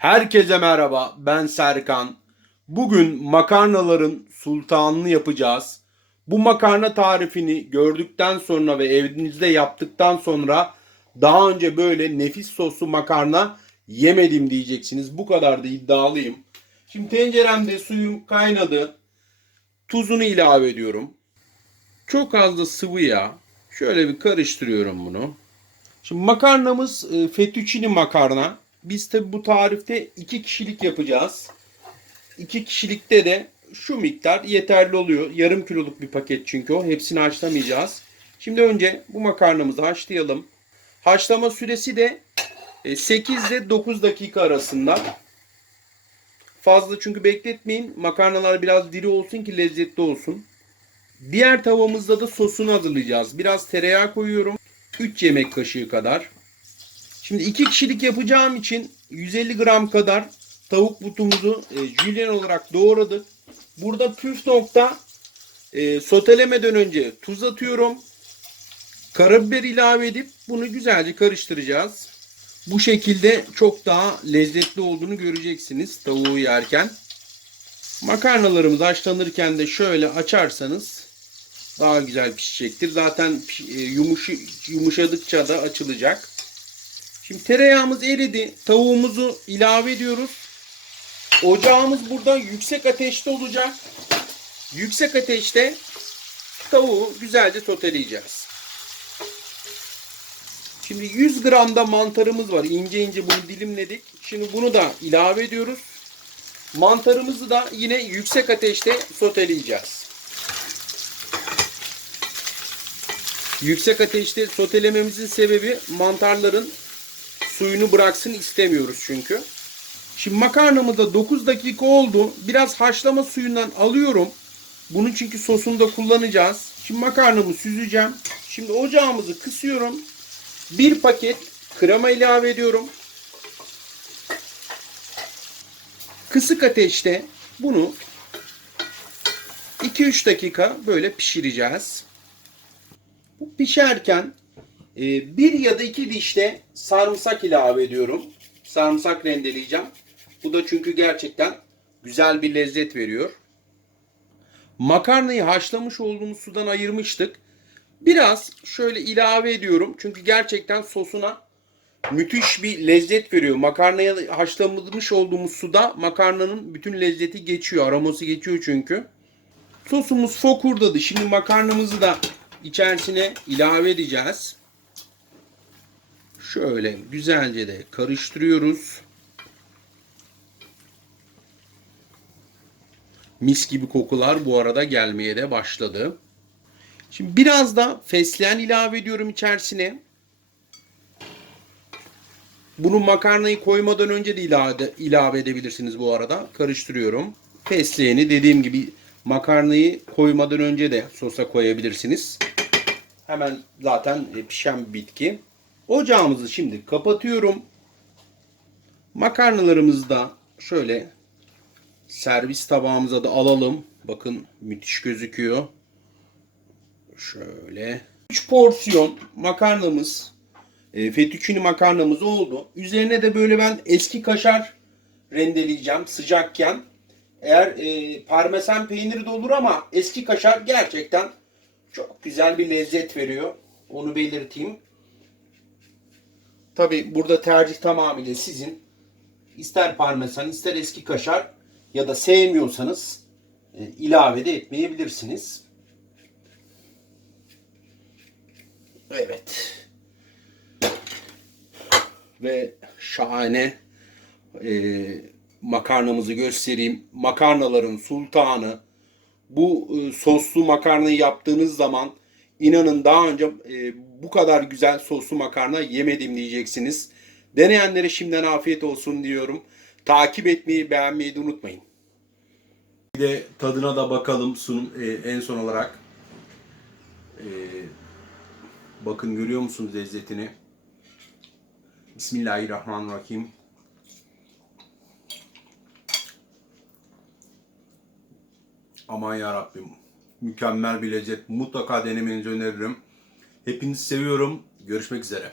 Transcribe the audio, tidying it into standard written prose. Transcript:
Herkese merhaba, ben Serkan. Bugün makarnaların sultanını yapacağız. Bu makarna tarifini gördükten sonra ve evinizde yaptıktan sonra daha önce böyle nefis soslu makarna yemedim diyeceksiniz. Bu kadar da iddialıyım. Şimdi tenceremde suyum kaynadı. Tuzunu ilave ediyorum. Çok az da sıvı yağ. Şöyle bir karıştırıyorum bunu. Şimdi makarnamız fettuccine makarna. Biz tabi bu tarifte 2 kişilik yapacağız. 2 kişilikte de şu miktar yeterli oluyor. Yarım kiloluk bir paket çünkü o. Hepsini haşlamayacağız. Şimdi önce bu makarnamızı haşlayalım. Haşlama süresi de 8 ile 9 dakika arasında. Fazla çünkü bekletmeyin. Makarnalar biraz diri olsun ki lezzetli olsun. Diğer tavamızda da sosunu hazırlayacağız. Biraz tereyağı koyuyorum. 3 yemek kaşığı kadar. Şimdi 2 kişilik yapacağım için 150 gram kadar tavuk butumuzu jülyen olarak doğradık. Burada püf nokta, sotelemeden önce tuz atıyorum. Karabiber ilave edip bunu güzelce karıştıracağız. Bu şekilde çok daha lezzetli olduğunu göreceksiniz tavuğu yerken. Makarnalarımız haşlanırken de şöyle açarsanız daha güzel pişecektir. Zaten yumuşadıkça da açılacak. Şimdi tereyağımız eridi. Tavuğumuzu ilave ediyoruz. Ocağımız burada yüksek ateşte olacak. Yüksek ateşte tavuğu güzelce soteleyeceğiz. Şimdi 100 gram da mantarımız var. İnce ince bunu dilimledik. Şimdi bunu da ilave ediyoruz. Mantarımızı da yine yüksek ateşte soteleyeceğiz. Yüksek ateşte sotelememizin sebebi mantarların suyunu bıraksın istemiyoruz çünkü. Şimdi makarnamızda 9 dakika oldu. Biraz haşlama suyundan alıyorum. Bunun çünkü sosunu da kullanacağız. Şimdi makarnamı süzeceğim. Şimdi ocağımızı kısıyorum. Bir paket krema ilave ediyorum. Kısık ateşte bunu 2-3 dakika böyle pişireceğiz. Bu pişerken bir ya da 2 diş de sarımsak ilave ediyorum. Sarımsak rendeleyeceğim. Bu da çünkü gerçekten güzel bir lezzet veriyor. Makarnayı haşlamış olduğumuz sudan ayırmıştık. Biraz şöyle ilave ediyorum. Çünkü gerçekten sosuna müthiş bir lezzet veriyor. Makarnaya haşlamış olduğumuz suda makarnanın bütün lezzeti geçiyor. Aroması geçiyor çünkü. Sosumuz fokurdadı. Şimdi makarnamızı da içerisine ilave edeceğiz. Şöyle güzelce de karıştırıyoruz. Mis gibi kokular bu arada gelmeye de başladı. Şimdi biraz da fesleğen ilave ediyorum içerisine. Bunu makarnayı koymadan önce de ilave edebilirsiniz bu arada. Karıştırıyorum. Fesleğeni dediğim gibi makarnayı koymadan önce de sosa koyabilirsiniz. Hemen zaten pişen bir bitki. Ocağımızı şimdi kapatıyorum. Makarnalarımızı da şöyle servis tabağımıza da alalım. Bakın müthiş gözüküyor. Şöyle 3 porsiyon makarnamız, fettuccine makarnamız oldu. Üzerine de böyle ben eski kaşar rendeleyeceğim sıcakken. Eğer parmesan peyniri de olur ama eski kaşar gerçekten çok güzel bir lezzet veriyor. Onu belirteyim. Tabi burada tercih tamamıyla sizin. İster parmesan ister eski kaşar ya da sevmiyorsanız ilave de etmeyebilirsiniz. Evet. Ve şahane makarnamızı göstereyim. Makarnaların sultanı. Bu soslu makarnayı yaptığınız zaman inanın daha önce bu kadar güzel soslu makarna yemedim diyeceksiniz. Deneyenlere şimdiden afiyet olsun diyorum. Takip etmeyi, beğenmeyi de unutmayın. Bir de tadına da bakalım en son olarak. Bakın görüyor musunuz lezzetini? Bismillahirrahmanirrahim. Aman ya Rabbim. Mükemmel bir lezzet. Mutlaka denemenizi öneririm. Hepinizi seviyorum. Görüşmek üzere.